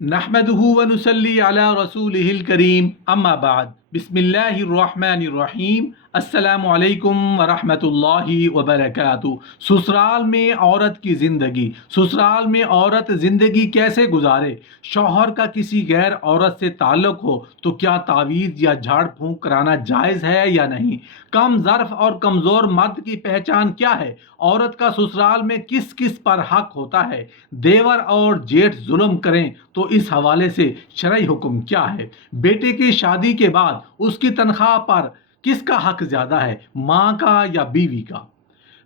नहमदुहु व नुसल्ली अला रसूलिहिल करीम अम्मा बाद बिस्मिल्लाहिर रहमानिर रहीम अस्सलामु अलैकुम व रहमतुल्लाहि व बरकातुहू। ससुराल में औरत की ज़िंदगी। ससुराल में औरत ज़िंदगी कैसे गुजारे? शौहर का किसी गैर औरत से ताल्लुक़ हो तो क्या तावीज़ या झाड़ फूंक कराना जायज़ है या नहीं? कम ज़र्फ़ और कमज़ोर मर्द की पहचान क्या है? औरत का ससुराल में किस किस पर हक होता है? देवर और जेठ जुल्म करें तो इस हवाले से शरई हुक्म क्या है? बेटे की शादी के बाद उसकी तनख्वाह पर किसका हक ज्यादा है, माँ का या बीवी का?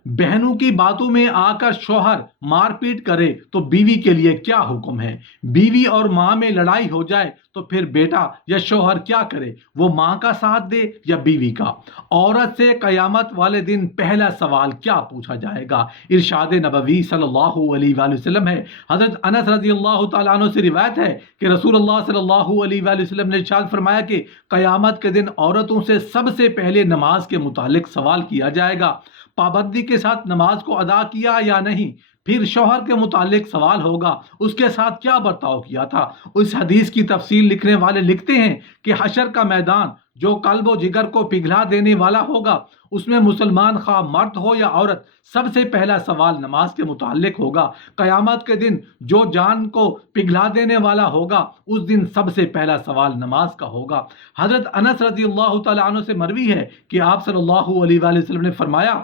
बहनों की बातों में आकर शौहर मारपीट करे तो बीवी के लिए क्या हुक्म है? बीवी और माँ में लड़ाई हो जाए तो फिर बेटा या शौहर क्या करे? वो माँ का साथ दे या बीवी का? औरत से कयामत वाले दिन पहला सवाल क्या पूछा जाएगा? इरशाद नबवी सल्लल्लाहु अलैहि वसल्लम है। हजरत अनस रजी अल्लाह तआला अन्हु से रिवायत है कि रसूलुल्लाह सल्लल्लाहु अलैहि वसल्लम ने इरशाद फरमाया कि कयामत के दिन औरतों से सबसे पहले नमाज के मुतालिक सवाल किया जाएगा, पाबंदी के साथ नमाज को अदा किया या नहीं। फिर शौहर के मुतालिक सवाल होगा, उसके साथ क्या बर्ताव किया था। उस हदीस की तफसील लिखने वाले लिखते हैं कि हशर का मैदान जो कल्ब व जिगर को पिघला देने वाला होगा, उसमें मुसलमान खा मर्द हो या औरत, सबसे पहला सवाल नमाज के मुतालिक होगा। कयामत के दिन जो जान को पिघला देने वाला होगा, उस दिन सबसे पहला सवाल नमाज का होगा। हजरत अनस रजी अल्लाह तआला अन्हु से मरवी है कि आप सल्लल्लाहु अलैहि वसल्लम ने फरमाया,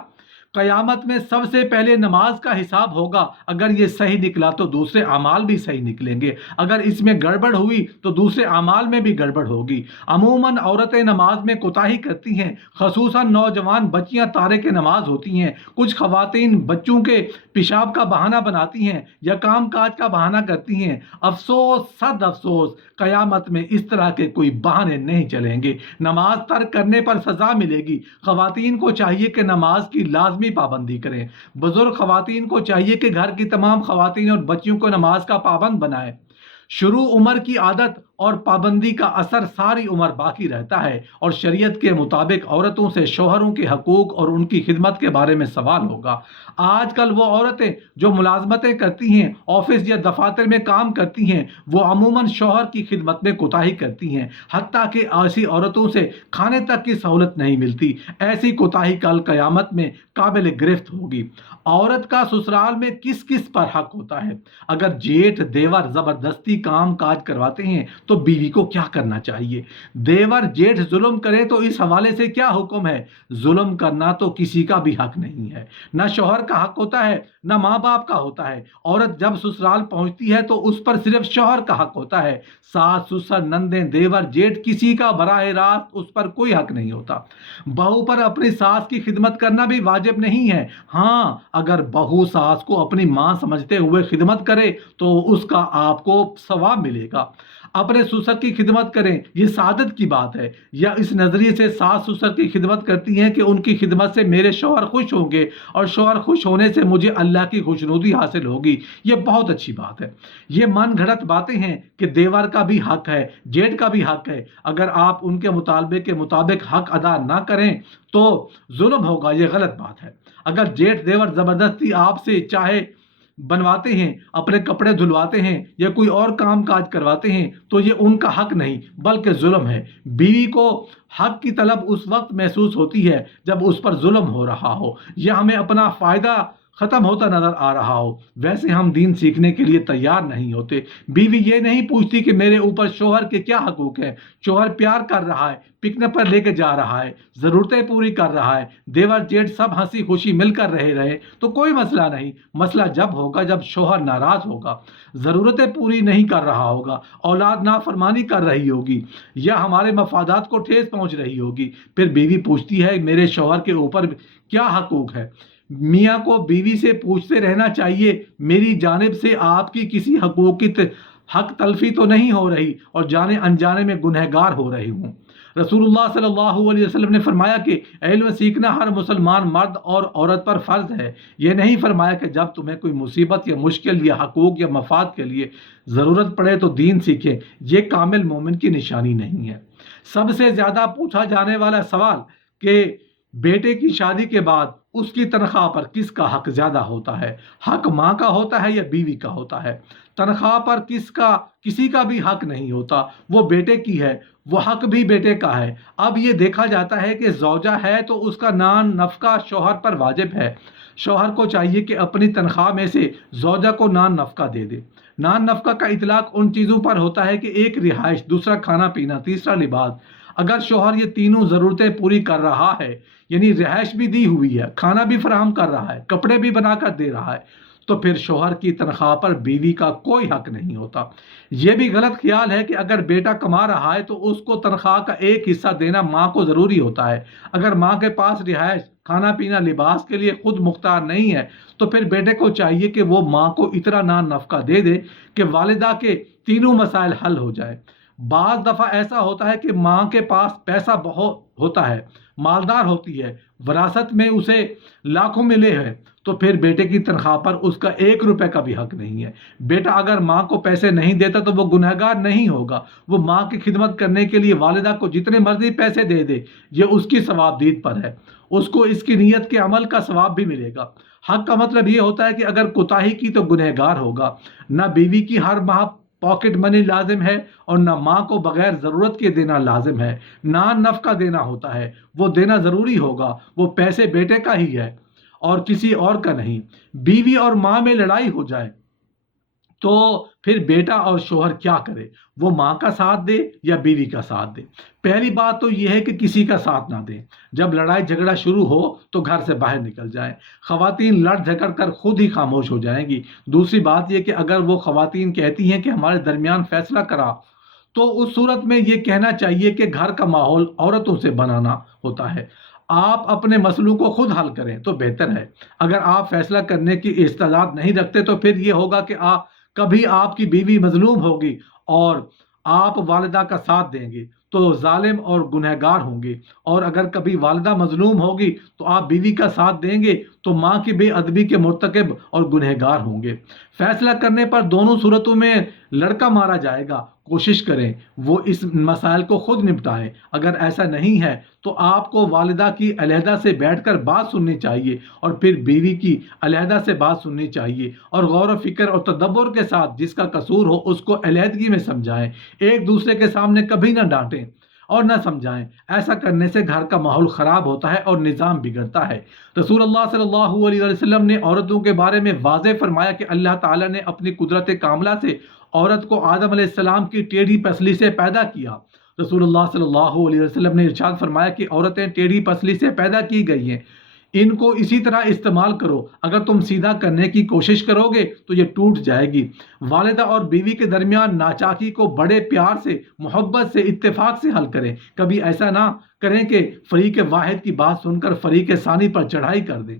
कयामत में सबसे पहले नमाज का हिसाब होगा। अगर ये सही निकला तो दूसरे अमाल भी सही निकलेंगे, अगर इसमें गड़बड़ हुई तो दूसरे अमाल में भी गड़बड़ होगी। अमूमन औरतें नमाज में कोताही करती हैं, खसूसन नौजवान बच्चियां तारे के नमाज होती हैं। कुछ खवातीन बच्चों के पेशाब का बहाना बनाती हैं या काम काज का बहाना करती हैं। अफसोस सद अफसोस, कयामत में इस तरह के कोई बहाने नहीं चलेंगे। नमाज तर्क करने पर सजा मिलेगी। खवातीन को चाहिए कि नमाज की लाजमी पाबंदी करें। बुजुर्ग खवातीन को चाहिए कि घर की तमाम खवातीन और बच्चियों को नमाज का पाबंद बनाएं। शुरू उम्र की आदत और पाबंदी का असर सारी उम्र बाकी रहता है, और शरीयत के मुताबिक औरतों से शौहरों के हकूक और उनकी खिदमत के बारे में सवाल होगा। आजकल वो औरतें जो मुलाजमतें करती हैं, ऑफिस या दफातर में काम करती हैं, वो अमूमन शौहर की खिदमत में कोताही करती हैं। हत्ता कि ऐसी औरतों से खाने तक की सहूलत नहीं मिलती। ऐसी कोताही कल कयामत में काबिल गिरफ्त होगी। औरत का ससुराल में किस किस पर हक होता है? अगर जेठ देवर जबरदस्ती काम काज करवाते हैं तो बीवी को क्या करना चाहिए? देवर जेठ जुल्म करे तो इस हवाले से क्या हुक्म है? जुल्म करना तो किसी का भी हक नहीं है। न शौहर का हक होता है, न माँ बाप का होता है। औरत जब ससुराल पहुंचती है तो उस पर सिर्फ शौहर का हक होता है। सास ससुर नंदे देवर जेठ किसी का बराह रास्त उस पर कोई हक नहीं होता। बहू पर अपनी सास की खिदमत करना भी वाजिब नहीं है। हाँ, अगर बहू सास को अपनी माँ समझते हुए खिदमत करे तो उसका आपको सवाब मिलेगा। अपने ससुर की खिदमत करें, ये सादत की बात है। या इस नज़रिए से सास ससुर की खिदमत करती हैं कि उनकी खिदमत से मेरे शौहर खुश होंगे और शौहर खुश होने से मुझे अल्लाह की खुशनुदी हासिल होगी, ये बहुत अच्छी बात है। ये मन घड़त बातें हैं कि देवर का भी हक है, जेठ का भी हक है। अगर आप उनके मुतालबे के मुताबिक हक अदा ना करें तो जुल्म होगा, ये गलत बात है। अगर जेठ देवर ज़बरदस्ती आपसे चाहे बनवाते हैं, अपने कपड़े धुलवाते हैं या कोई और काम काज करवाते हैं तो ये उनका हक नहीं बल्कि जुल्म है। बीवी को हक की तलब उस वक्त महसूस होती है जब उस पर जुल्म हो रहा हो या हमें अपना फ़ायदा ख़त्म होता नज़र आ रहा हो। वैसे हम दीन सीखने के लिए तैयार नहीं होते। बीवी ये नहीं पूछती कि मेरे ऊपर शौहर के क्या हकूक हैं। शौहर प्यार कर रहा है, पिकनिक पर लेके जा रहा है, ज़रूरतें पूरी कर रहा है, देवर जेठ सब हंसी खुशी मिलकर रहे तो कोई मसला नहीं। मसला जब होगा जब शौहर नाराज़ होगा, ज़रूरतें पूरी नहीं कर रहा होगा, औलाद नाफरमानी कर रही होगी या हमारे मफादात को ठेस पहुंच रही होगी। फिर बीवी पूछती है मेरे शौहर के ऊपर क्या हकूक है। मियाँ को बीवी से पूछते रहना चाहिए, मेरी जानिब से आपकी किसी हकूक की हक तलफी तो नहीं हो रही और जाने अनजाने में गुनहगार हो रही हूँ। रसूलुल्लाह सल्लल्लाहु अलैहि वसल्लम ने फरमाया कि इल्म सीखना हर मुसलमान मर्द और औरत पर फ़र्ज है। ये नहीं फरमाया कि जब तुम्हें कोई मुसीबत या मुश्किल या हकूक या मफाद के लिए ज़रूरत पड़े तो दीन सीखें। ये कामिल मोमिन की निशानी नहीं है। सबसे ज़्यादा पूछा जाने वाला सवाल कि بیٹے کی شادی کے بعد اس کی تنخواہ پر کس کا حق زیادہ ہوتا ہے؟ حق ماں کا ہوتا ہے یا بیوی کا ہوتا ہے؟ تنخواہ پر کسی کا بھی حق نہیں ہوتا، وہ بیٹے کی ہے، وہ حق بھی بیٹے کا ہے۔ اب یہ دیکھا جاتا ہے کہ زوجہ ہے تو اس کا نان نفقہ شوہر پر واجب ہے۔ شوہر کو چاہیے کہ اپنی تنخواہ میں سے زوجہ کو نان نفقہ دے دے۔ نان نفقہ کا اطلاق ان چیزوں پر ہوتا ہے کہ ایک رہائش، دوسرا کھانا پینا، تیسرا لباس۔ اگر شوہر یہ تینوں ضرورتیں پوری کر رہا ہے، یعنی رہائش بھی دی ہوئی ہے، کھانا بھی فراہم کر رہا ہے، کپڑے بھی بنا کر دے رہا ہے، تو پھر شوہر کی تنخواہ پر بیوی کا کوئی حق نہیں ہوتا۔ یہ بھی غلط خیال ہے کہ اگر بیٹا کما رہا ہے تو اس کو تنخواہ کا ایک حصہ دینا ماں کو ضروری ہوتا ہے۔ اگر ماں کے پاس رہائش، کھانا پینا، لباس کے لیے خود مختار نہیں ہے تو پھر بیٹے کو چاہیے کہ وہ ماں کو اتنا نان نفقہ دے دے کہ والدہ کے تینوں مسائل حل ہو جائے۔ بعض دفعہ ایسا ہوتا ہے کہ ماں کے پاس پیسہ بہت ہوتا ہے، مالدار ہوتی ہے، وراثت میں اسے لاکھوں ملے ہیں، تو پھر بیٹے کی تنخواہ پر اس کا 1 روپے کا بھی حق نہیں ہے۔ بیٹا اگر ماں کو پیسے نہیں دیتا تو وہ گنہگار نہیں ہوگا، وہ ماں کی خدمت کرنے کے لیے والدہ کو جتنے مرضی پیسے دے دے، یہ اس کی ثوابدید پر ہے، اس کو اس کی نیت کے عمل کا ثواب بھی ملے گا۔ حق کا مطلب یہ ہوتا ہے کہ اگر کوتاہی کی تو گنہگار ہوگا۔ نہ بیوی کی ہر ماہ پاکٹ منی لازم ہے اور نہ ماں کو بغیر ضرورت کے دینا لازم ہے۔ نان نفقہ دینا ہوتا ہے، وہ دینا ضروری ہوگا، وہ پیسے بیٹے کا ہی ہے اور کسی اور کا نہیں۔ بیوی اور ماں میں لڑائی ہو جائے تو پھر بیٹا اور شوہر کیا کرے؟ وہ ماں کا ساتھ دے یا بیوی کا ساتھ دے؟ پہلی بات تو یہ ہے کہ کسی کا ساتھ نہ دیں۔ جب لڑائی جھگڑا شروع ہو تو گھر سے باہر نکل جائیں۔ خواتین لڑ جھگڑ کر خود ہی خاموش ہو جائیں گی۔ دوسری بات یہ کہ اگر وہ خواتین کہتی ہیں کہ ہمارے درمیان فیصلہ کرا، تو اس صورت میں یہ کہنا چاہیے کہ گھر کا ماحول عورتوں سے بنانا ہوتا ہے، آپ اپنے مسئلوں کو خود حل کریں تو بہتر ہے۔ اگر آپ فیصلہ کرنے کی استعداد نہیں رکھتے تو پھر یہ ہوگا کہ کبھی آپ کی بیوی مظلوم ہوگی اور آپ والدہ کا ساتھ دیں گے تو ظالم اور گنہگار ہوں گے، اور اگر کبھی والدہ مظلوم ہوگی تو آپ بیوی کا ساتھ دیں گے تو ماں کی بے ادبی کے مرتکب اور گنہگار ہوں گے۔ فیصلہ کرنے پر دونوں صورتوں میں لڑکا مارا جائے گا۔ کوشش کریں وہ اس مسائل کو خود نپٹائیں۔ اگر ایسا نہیں ہے تو آپ کو والدہ کی علیحدہ سے بیٹھ کر بات سننی چاہیے اور پھر بیوی کی علیحدہ سے بات سننی چاہیے، اور غور و فکر اور تدبر کے ساتھ جس کا قصور ہو اس کو علیحدگی میں سمجھائیں۔ ایک دوسرے کے سامنے کبھی نہ ڈانٹیں اور نہ سمجھائیں، ایسا کرنے سے گھر کا ماحول خراب ہوتا ہے اور نظام بگڑتا ہے۔ رسول اللہ صلی اللہ علیہ وسلم نے عورتوں کے بارے میں واضح فرمایا کہ اللہ تعالیٰ نے اپنی قدرت کاملہ سے عورت کو آدم علیہ السلام کی ٹیڑھی پسلی سے پیدا کیا۔ رسول اللہ صلی اللہ علیہ وسلم نے ارشاد فرمایا کہ عورتیں ٹیڑھی پسلی سے پیدا کی گئی ہیں، ان کو اسی طرح استعمال کرو، اگر تم سیدھا کرنے کی کوشش کرو گے تو یہ ٹوٹ جائے گی۔ والدہ اور بیوی کے درمیان ناچاکی کو بڑے پیار سے، محبت سے، اتفاق سے حل کریں۔ کبھی ایسا نہ کریں کہ فریق واحد کی بات سن کر فریق ثانی پر چڑھائی کر دیں،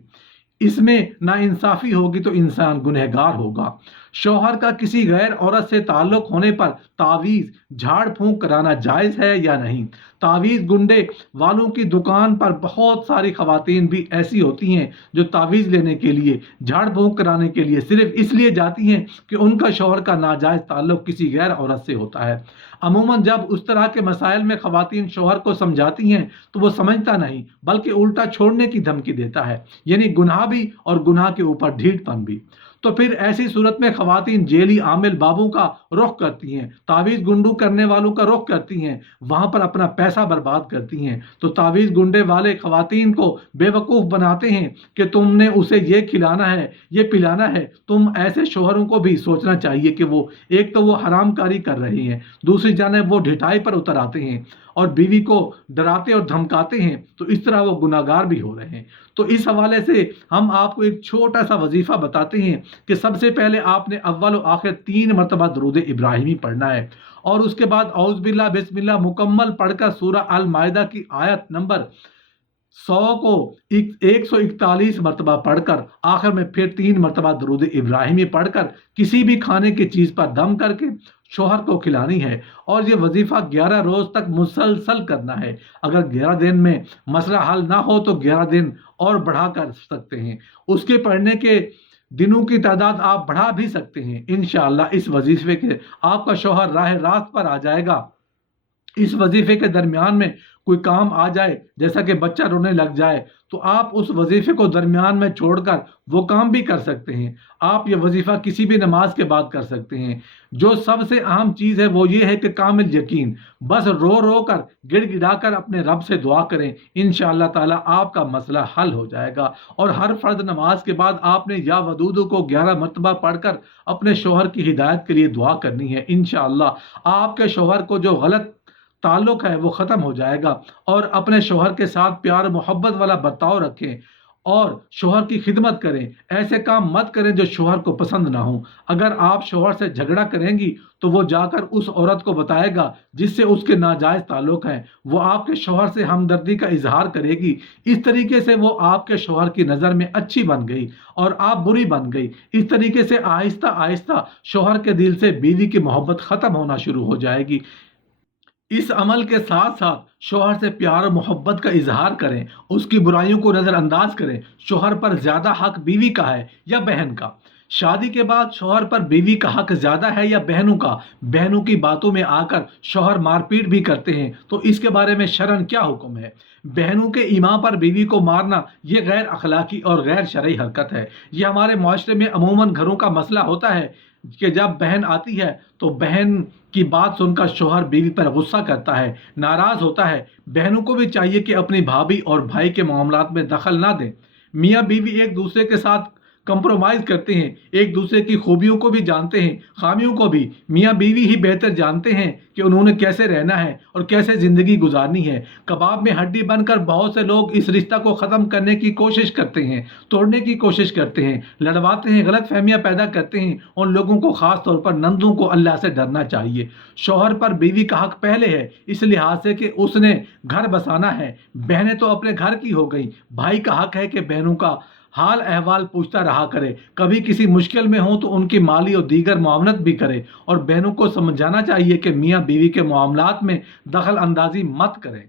اس میں ناانصافی ہوگی تو انسان گنہگار ہوگا۔ شوہر کا کسی غیر عورت سے تعلق ہونے پر تعویذ، جھاڑ پھونک کرانا جائز ہے یا نہیں؟ تعویذ گنڈے والوں کی دکان پر بہت ساری خواتین بھی ایسی ہوتی ہیں جو تعویذ لینے کے لیے، جھاڑ پھونک کرانے کے لیے صرف اس لیے جاتی ہیں کہ ان کا شوہر کا ناجائز تعلق کسی غیر عورت سے ہوتا ہے۔ عموماً جب اس طرح کے مسائل میں خواتین شوہر کو سمجھاتی ہیں تو وہ سمجھتا نہیں بلکہ الٹا چھوڑنے کی دھمکی دیتا ہے، یعنی گناہ بھی اور گناہ کے اوپر ڈھیٹ پن بھی۔ تو پھر ایسی صورت میں خواتین جیلی عامل بابوں کا رخ کرتی ہیں، تعویذ گنڈو کرنے والوں کا رخ کرتی ہیں، وہاں پر اپنا پیسہ برباد کرتی ہیں۔ تو تعویذ گنڈے والے خواتین کو بے وقوف بناتے ہیں کہ تم نے اسے یہ کھلانا ہے، یہ پلانا ہے۔ تم ایسے شوہروں کو بھی سوچنا چاہیے کہ وہ ایک تو وہ حرام کاری کر رہے ہیں، دوسری جانب وہ ڈھٹائی پر اتر آتے ہیں اور بیوی کو ڈراتے اور دھمکاتے ہیں، تو اس طرح وہ گناہگار بھی ہو رہے ہیں۔ تو اس حوالے سے ہم آپ کو ایک چھوٹا سا وظیفہ بتاتے ہیں کہ سب سے پہلے آپ نے اول و آخر 3 مرتبہ درود ابراہیمی پڑھنا ہے، اور اس کے بعد اعوذ باللہ بسم اللہ مکمل پڑھ کر سورہ المائدہ کی آیت نمبر 100 کو 141 مرتبہ پڑھ کر آخر میں پھر 3 مرتبہ درود ابراہیمی پڑھ کر کسی بھی کھانے کی چیز پر دم کر کے شوہر کو کھلانی ہے، اور یہ وظیفہ 11 روز تک مسلسل کرنا ہے۔ اگر 11 دن میں مسئلہ حل نہ ہو تو 11 دن اور بڑھا کر سکتے ہیں، اس کے پڑھنے کے دنوں کی تعداد آپ بڑھا بھی سکتے ہیں۔ انشاءاللہ اس وظیفے کے آپ کا شوہر راہ راست پر آ جائے گا۔ اس وظیفے کے درمیان میں कोई काम आ जाए, जैसा कि बच्चा रोने लग जाए, तो आप उस वजीफे को दरमियान में छोड़कर वो काम भी कर सकते हैं। आप ये वजीफा किसी भी नमाज के बाद कर सकते हैं। जो सबसे अहम चीज़ है वो ये है कि कामिल यकीन, बस रो रो कर गिड़गिड़ा कर अपने रब से दुआ करें, इंशाअल्लाह ताला आपका मसला हल हो जाएगा। और हर फर्द नमाज के बाद आपने या वदूदु को 11 मरतबा पढ़कर अपने शोहर की हिदायत के लिए दुआ करनी है। इंशाअल्लाह आपके शोहर को जो गलत ताल्लुक है वो ख़त्म हो जाएगा। और अपने शोहर के साथ प्यार मोहब्बत वाला बर्ताव रखें और शोहर की खिदमत करें। ऐसे काम मत करें जो शोहर को पसंद ना हो। अगर आप शोहर से झगड़ा करेंगी तो वो जाकर उस औरत को बताएगा जिससे उसके नाजायज़ ताल्लुक हैं, वो आपके शोहर से हमदर्दी का इजहार करेगी। इस तरीके से वो आपके शोहर की नज़र में अच्छी बन गई और आप बुरी बन गई। इस तरीके से आहिस्ता आहिस्ता शोहर के दिल से बीवी की मोहब्बत ख़त्म होना शुरू हो जाएगी। इस अमल के साथ साथ शोहर से प्यार और मोहब्बत का इजहार करें, उसकी बुराइयों को नज़रअंदाज करें। शोहर पर ज़्यादा हक बीवी का है या बहन का? शादी के बाद शोहर पर बीवी का हक ज़्यादा है या बहनों का? बहनों की बातों में आकर शोहर मारपीट भी करते हैं, तो इसके बारे में शरन क्या हुक्म है? बहनों के ईमा पर बीवी को मारना ये गैर अखलाकी और गैर शरई हरकत है। ये हमारे माशरे में अमूमन घरों का मसला होता है कि जब बहन आती है तो बहन की बात सुनकर शोहर बीवी पर गुस्सा करता है, नाराज़ होता है। बहनों को भी चाहिए कि अपनी भाभी और भाई के मामलात में दखल ना दें। मियाँ बीवी एक दूसरे के साथ कंप्रोमाइज़ करते हैं, एक दूसरे की खूबियों को भी जानते हैं, खामियों को भी। मियाँ बीवी ही बेहतर जानते हैं कि उन्होंने कैसे रहना है और कैसे ज़िंदगी गुजारनी है। कबाब में हड्डी बनकर बहुत से लोग इस रिश्ता को ख़त्म करने की कोशिश करते हैं, तोड़ने की कोशिश करते हैं, लड़वाते हैं, गलत फहमियाँ पैदा करते हैं। उन लोगों को ख़ास तौर पर नंदों को अल्लाह से डरना चाहिए। शौहर पर बीवी का हक पहले है, इस लिहाज से कि उसने घर बसाना है। बहनें तो अपने घर की हो गई। भाई का हक है कि बहनों का हाल अहवाल पूछता रहा करे, कभी किसी मुश्किल में हो तो उनकी माली और दीगर मुआवनत भी करे। और बहनों को समझाना चाहिए कि मियाँ बीवी के मामलात में दखल अंदाजी मत करें।